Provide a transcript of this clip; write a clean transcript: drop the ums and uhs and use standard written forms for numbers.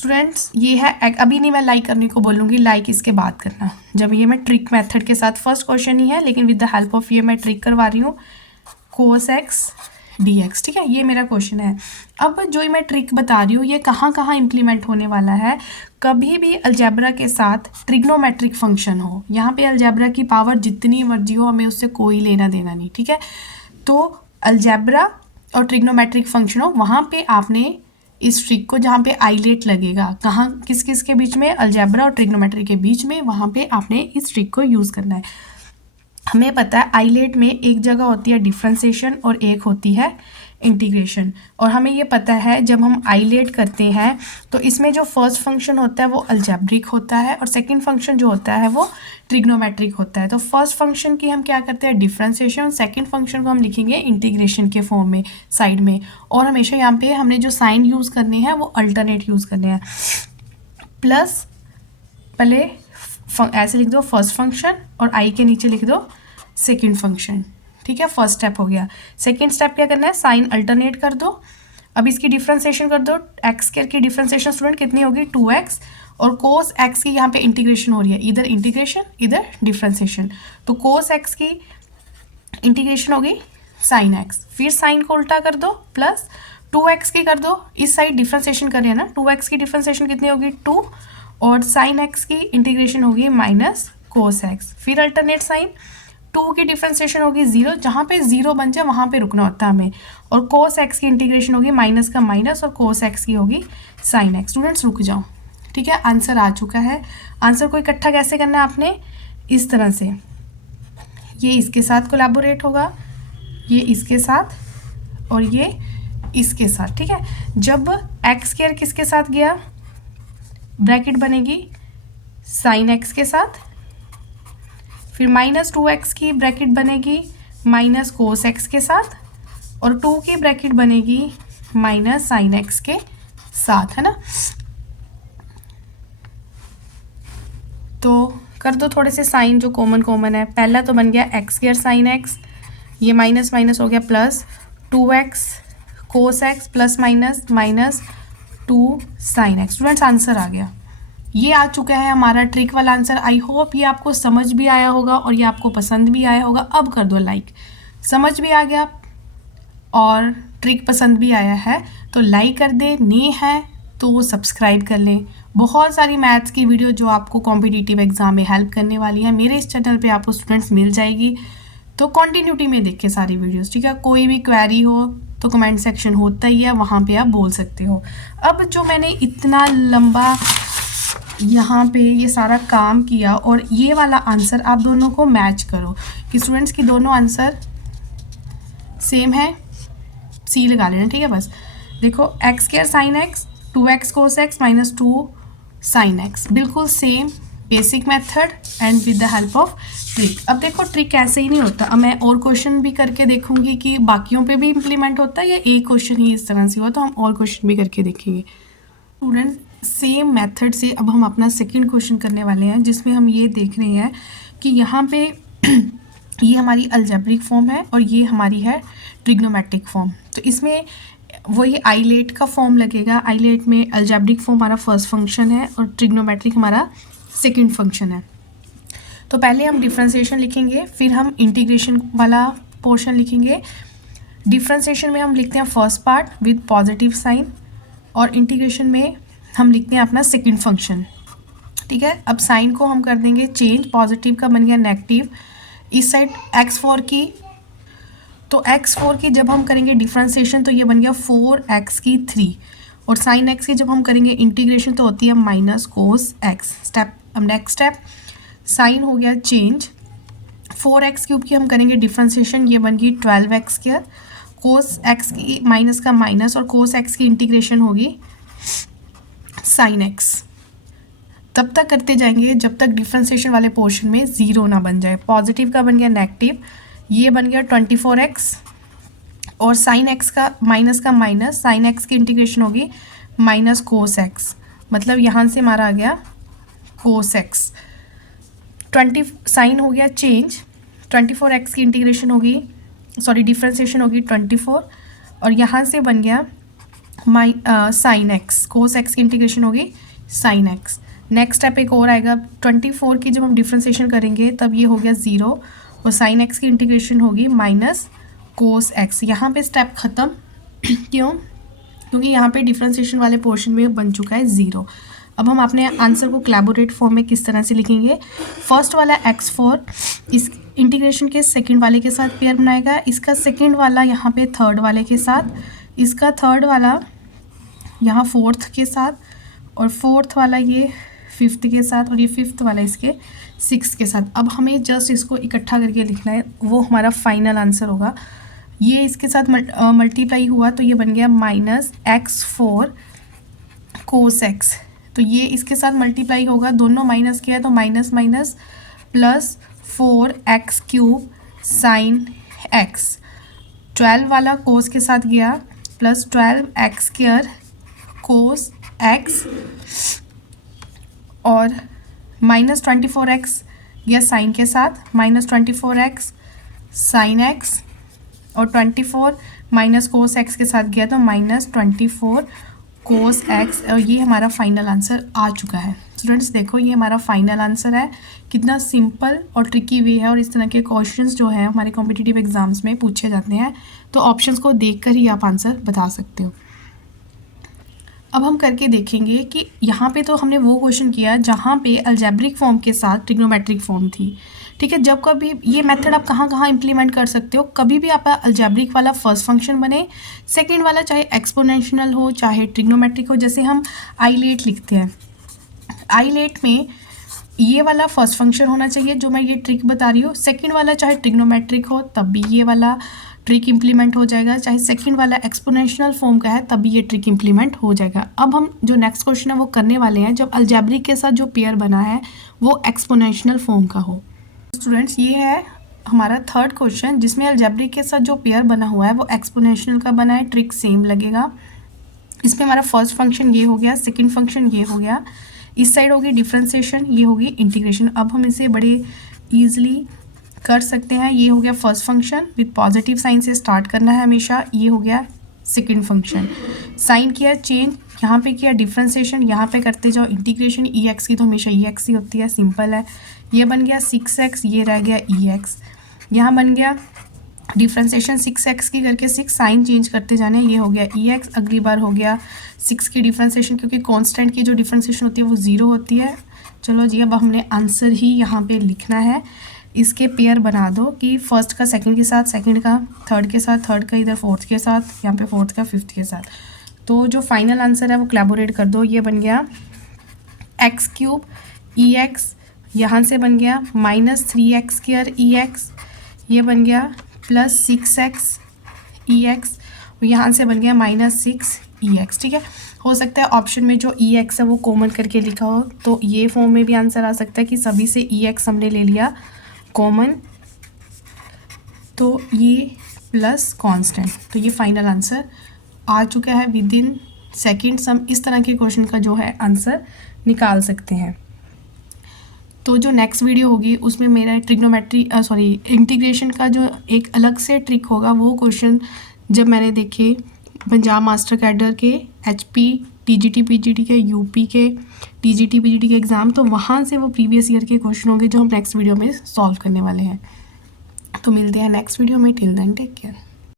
Students ये है, अभी नहीं मैं लाइक करने को बोलूँगी, लाइक इसके बाद करना, जब ये मैं ट्रिक मेथड के साथ, फर्स्ट क्वेश्चन ही है लेकिन विद द हेल्प ऑफ ये मैं ट्रिक करवा रही हूँ, cos x dx, ठीक है, ये मेरा क्वेश्चन है। अब जो मैं ट्रिक बता रही हूँ ये कहाँ कहाँ इम्प्लीमेंट होने वाला है, कभी भी अलजेब्रा के साथ ट्रिग्नोमेट्रिक फंक्शन हो, यहाँ पे अलजेब्रा की पावर जितनी मर्जी हो, हमें उससे कोई लेना देना नहीं, ठीक है। तो अलजेब्रा और ट्रिग्नोमेट्रिक फंक्शन हो, वहाँ पे आपने इस ट्रिक को, जहाँ पे आइलेट लगेगा, कहाँ किस किस के बीच में, अलजेब्रा और ट्रिग्नोमेट्री के बीच में, वहाँ पे आपने इस ट्रिक को यूज़ करना है। हमें पता है आइलेट में एक जगह होती है डिफ्रेंसिएशन और एक होती है इंटीग्रेशन, और हमें ये पता है जब हम आइलेट करते हैं तो इसमें जो फर्स्ट फंक्शन होता है वो अलजेब्रिक होता है और सेकंड फंक्शन जो होता है वो ट्रिग्नोमेट्रिक होता है। तो फर्स्ट फंक्शन की हम क्या करते हैं, डिफ्रेंसिएशन, और सेकंड फंक्शन को हम लिखेंगे इंटीग्रेशन के फॉर्म में साइड में, और हमेशा यहाँ पे हमने जो साइन यूज़ करने हैं वो अल्टरनेट यूज़ करने हैं। प्लस पहले ऐसे लिख दो फर्स्ट फंक्शन और आई के नीचे लिख दो सेकंड फंक्शन, ठीक है, फर्स्ट स्टेप हो गया। सेकंड स्टेप क्या करना है, साइन अल्टरनेट कर दो। अब इसकी डिफ्रेंसिएशन कर दो, एक्स स्क्वायर की डिफ्रेंसिएशन स्टूडेंट कितनी होगी, 2x, और कोस एक्स की यहाँ पे इंटीग्रेशन हो रही है, इधर इंटीग्रेशन इधर डिफ्रेंसिएशन, तो कोस एक्स की इंटीग्रेशन होगी साइन एक्स, फिर साइन को उल्टा कर दो, प्लस 2x की कर दो, इस साइड डिफ्रेंसिएशन कर रही है ना, 2x की डिफ्रेंसिएशन कितनी होगी 2, और साइन एक्स की इंटीग्रेशन होगी माइनस कोस एक्स, फिर अल्टरनेट साइन, 2 की डिफ्रेंसिएशन होगी 0, जहाँ पे 0 बन जाए वहाँ पे रुकना होता है हमें, और कोस एक्स की इंटीग्रेशन होगी माइनस का माइनस, और कोस एक्स की होगी साइन एक्स। स्टूडेंट्स रुक जाओ, ठीक है, आंसर आ चुका है। आंसर को इकट्ठा कैसे करना है आपने, इस तरह से, ये इसके साथ कोलैबोरेट होगा, ये इसके साथ और ये इसके साथ, ठीक है। जब एक्स स्क्वायर किसके साथ गया, ब्रैकेट बनेगी साइन एक्स के साथ, फिर माइनस 2x की ब्रैकेट बनेगी माइनस कोस एक्स के साथ, और 2 की ब्रैकेट बनेगी माइनस साइन एक्स के साथ, है ना। तो कर दो थोड़े से साइन जो कॉमन है, पहला तो बन गया एक्स स्क्वायर साइन एक्स, ये माइनस माइनस हो गया plus 2x cos x plus minus minus 2 sine x. Students answer आ गया, ये आ चुका है हमारा ट्रिक वाला आंसर। आई होप ये आपको समझ भी आया होगा और ये आपको पसंद भी आया होगा। अब कर दो लाइक, समझ भी आ गया और ट्रिक पसंद भी आया है तो लाइक कर दे, नहीं है तो वो सब्सक्राइब कर लें। बहुत सारी मैथ्स की वीडियो जो आपको कॉम्पिटिटिव एग्जाम में हेल्प करने वाली है मेरे इस चैनल पे आपको स्टूडेंट्स मिल जाएगी, तो कॉन्टिन्यूटी में देखें सारी वीडियोस, ठीक है। कोई भी क्वेरी हो तो कमेंट सेक्शन होता ही है, वहाँ पे आप बोल सकते हो। अब जो मैंने इतना लंबा यहाँ पे ये सारा काम किया और ये वाला आंसर आप दोनों को मैच करो कि स्टूडेंट्स की दोनों आंसर सेम है, सी लगा लेना, ठीक है। बस देखो x square sine x, 2x cos x minus 2 sine x, बिल्कुल same basic method and with the help of trick. अब देखो ट्रिक ऐसे ही नहीं होता, अब मैं और क्वेश्चन भी करके देखूंगी कि बाकियों पे भी इम्प्लीमेंट होता है या एक क्वेश्चन ही इस तरह से हुआ, तो हम और क्वेश्चन भी करके देखेंगे। स्टूडेंट सेम मेथड से अब हम अपना सेकंड क्वेश्चन करने वाले हैं, जिसमें हम ये देख रहे हैं कि यहाँ पे ये हमारी अलजेब्रिक फॉर्म है और ये हमारी है ट्रिग्नोमेट्रिक फॉर्म। तो इसमें वही आइलेट का फॉर्म लगेगा, आइलेट में अलजेब्रिक फॉर्म हमारा फर्स्ट फंक्शन है और ट्रिग्नोमेट्रिक हमारा सेकंड फंक्शन है। तो पहले हम डिफ्रेंसिएशन लिखेंगे, फिर हम इंटीग्रेशन वाला पोर्शन लिखेंगे। डिफ्रेंसिएशन में हम लिखते हैं first part with positive sign, और इंटीग्रेशन में हम लिखते हैं अपना सेकंड फंक्शन, ठीक है। अब साइन को हम कर देंगे चेंज, पॉजिटिव का बन गया नेगेटिव, इस साइड x4 की, तो x4 की जब हम करेंगे डिफ्रेंसिएशन तो ये बन गया 4x की 3, और साइन एक्स की जब हम करेंगे इंटीग्रेशन तो होती है माइनस कोस एक्स। स्टेप, अब नेक्स्ट स्टेप साइन हो गया चेंज, 4x क्यूब की हम करेंगे डिफ्रेंसिएशन, ये बन गई 12x स्क्वायर, कोस एक्स की माइनस का माइनस, और कोस एक्स की इंटीग्रेशन होगी साइन एक्स। तब तक करते जाएंगे जब तक डिफ्रेंसिएशन वाले पोर्शन में 0 ना बन जाए। पॉजिटिव का बन गया नेगेटिव, ये बन गया 24x, और साइन एक्स का माइनस साइन एक्स की इंटीग्रेशन होगी माइनस कोस एक्स, मतलब यहाँ से हमारा आ गया कोस एक्स। 20 साइन हो गया चेंज, 24x की इंटीग्रेशन होगी, सॉरी डिफ्रेंसिएशन होगी 24, और यहाँ से बन गया साइन एक्स, कोस एक्स की इंटीग्रेशन होगी साइन एक्स। नेक्स्ट स्टेप एक और आएगा, 24 की जब हम डिफ्रेंसिएशन करेंगे तब ये हो गया 0 और साइन एक्स की इंटीग्रेशन होगी माइनस कोस एक्स। यहाँ पे स्टेप ख़त्म क्यों? क्योंकि यहाँ पे डिफ्रेंसिएशन वाले पोर्शन में बन चुका है 0। अब हम अपने आंसर को कोलैबोरेट फॉर्म में किस तरह से लिखेंगे? फर्स्ट वाला x4 इस इंटीग्रेशन के सेकंड वाले के साथ पेयर बनाएगा, इसका सेकंड वाला यहाँ पे थर्ड वाले के साथ, इसका थर्ड वाला यहाँ फोर्थ के साथ, और फोर्थ वाला ये फिफ्थ के साथ, और ये फिफ्थ वाला इसके सिक्स के साथ। अब हमें जस्ट इसको इकट्ठा करके लिखना है, वो हमारा फाइनल आंसर होगा। ये इसके साथ मल्टीप्लाई हुआ तो ये बन गया माइनस x4 कोस एक्स। तो ये इसके साथ मल्टीप्लाई होगा, दोनों माइनस किया है तो minus minus plus 4x³ sine x. 12 वाला कोस के साथ गया प्लस 12x² कोस एक्स, और माइनस 24x गया साइन के साथ, माइनस 24x साइन एक्स, और 24 माइनस कोस एक्स के साथ गया तो माइनस 24 कोस एक्स। और ये हमारा फाइनल आंसर आ चुका है। स्टूडेंट्स देखो, ये हमारा फाइनल आंसर है। कितना सिंपल और ट्रिकी वे है, और इस तरह के क्वेश्चंस जो है हमारे कॉम्पिटिटिव एग्जाम्स में पूछे जाते हैं, तो ऑप्शंस को देखकर ही आप आंसर बता सकते हो। अब हम करके देखेंगे कि यहाँ पे तो हमने वो क्वेश्चन किया जहाँ पे अलजेब्रिक फॉर्म के साथ ट्रिग्नोमेट्रिक फॉर्म थी। ठीक है, जब कभी ये मेथड आप कहाँ कहाँ इंप्लीमेंट कर सकते हो? कभी भी आपका अलजेब्रिक वाला फर्स्ट फंक्शन बने, सेकंड वाला चाहे एक्सपोनेंशियल हो चाहे ट्रिग्नोमेट्रिक हो। जैसे हम आईलेट लिखते हैं, आईलेट में ये वाला फर्स्ट फंक्शन होना चाहिए जो मैं ये ट्रिक बता रही हूँ, सेकंड वाला चाहे ट्रिग्नोमेट्रिक हो तब भी ये वाला ट्रिक इम्प्लीमेंट हो जाएगा, चाहे सेकंड वाला एक्सपोनेंशियल फॉर्म का है तब भी ये ट्रिक इम्प्लीमेंट हो जाएगा। अब हम जो नेक्स्ट क्वेश्चन है वो करने वाले हैं जब अलजेब्रिक के साथ जो पेयर बना है वो एक्सपोनेंशियल फॉर्म का हो। स्टूडेंट्स, ये है हमारा थर्ड क्वेश्चन जिसमें अलजेब्रिक के साथ जो पेयर बना हुआ है वो एक्सपोनेंशियल का बना है, ट्रिक सेम लगेगा। इसमें हमारा फर्स्ट फंक्शन ये हो गया, सेकंड फंक्शन ये हो गया, इस साइड होगी डिफ्रेंसिएशन, ये होगी इंटीग्रेशन। अब हम इसे बड़े ईजिली कर सकते हैं। ये हो गया first function, with positive sign से स्टार्ट करना है हमेशा। ये हो गया सेकंड फंक्शन, साइन किया चेंज, यहाँ पे किया डिफ्रेंसिएशन, यहाँ पे करते जाओ इंटीग्रेशन। EX की तो हमेशा EX ही होती है, सिंपल है। ये बन गया 6x, ये रह गया EX। यहाँ बन गया डिफ्रेंसिएशन 6x की करके 6 साइन चेंज करते जाने, ये हो गया EX। अगली बार हो गया 6 की डिफ्रेंसिएशन, क्योंकि कांस्टेंट की जो डिफ्रेंसिएशन होती है वो 0 होती है। चलो जी, अब हमने आंसर ही यहाँ पे लिखना है। इसके पेयर बना दो कि फर्स्ट का सेकंड के साथ, सेकंड का थर्ड के साथ, थर्ड का इधर फोर्थ के साथ, यहाँ पे फोर्थ का फिफ्थ के साथ। तो जो फाइनल आंसर है वो कोलैबोरेट कर दो। ये बन गया x³ EX, यहाँ से बन गया माइनस 3x² EX, ये बन गया प्लस 6x EX, और यहाँ से बन गया माइनस 6 EX। ठीक है, हो सकता है ऑप्शन में जो EX है वो कॉमन करके लिखा हो, तो ये फॉर्म में भी आंसर आ सकता है कि सभी से EX हमने ले लिया कॉमन, तो ये प्लस कांस्टेंट। तो ये फाइनल आंसर आ चुका है। विद इन सेकेंड्स हम इस तरह के क्वेश्चन का जो है आंसर निकाल सकते हैं। तो जो नेक्स्ट वीडियो होगी उसमें मेरा इंटीग्रेशन का जो एक अलग से ट्रिक होगा, वो क्वेश्चन जब मैंने देखे पंजाब मास्टर कैडर के, HP TGT PGT के, UP के TGT PGT के एग्ज़ाम, तो वहाँ से वो प्रीवियस ईयर के क्वेश्चन होंगे जो हम नेक्स्ट वीडियो में सॉल्व करने वाले हैं। तो मिलते हैं नेक्स्ट वीडियो में। Till then take care.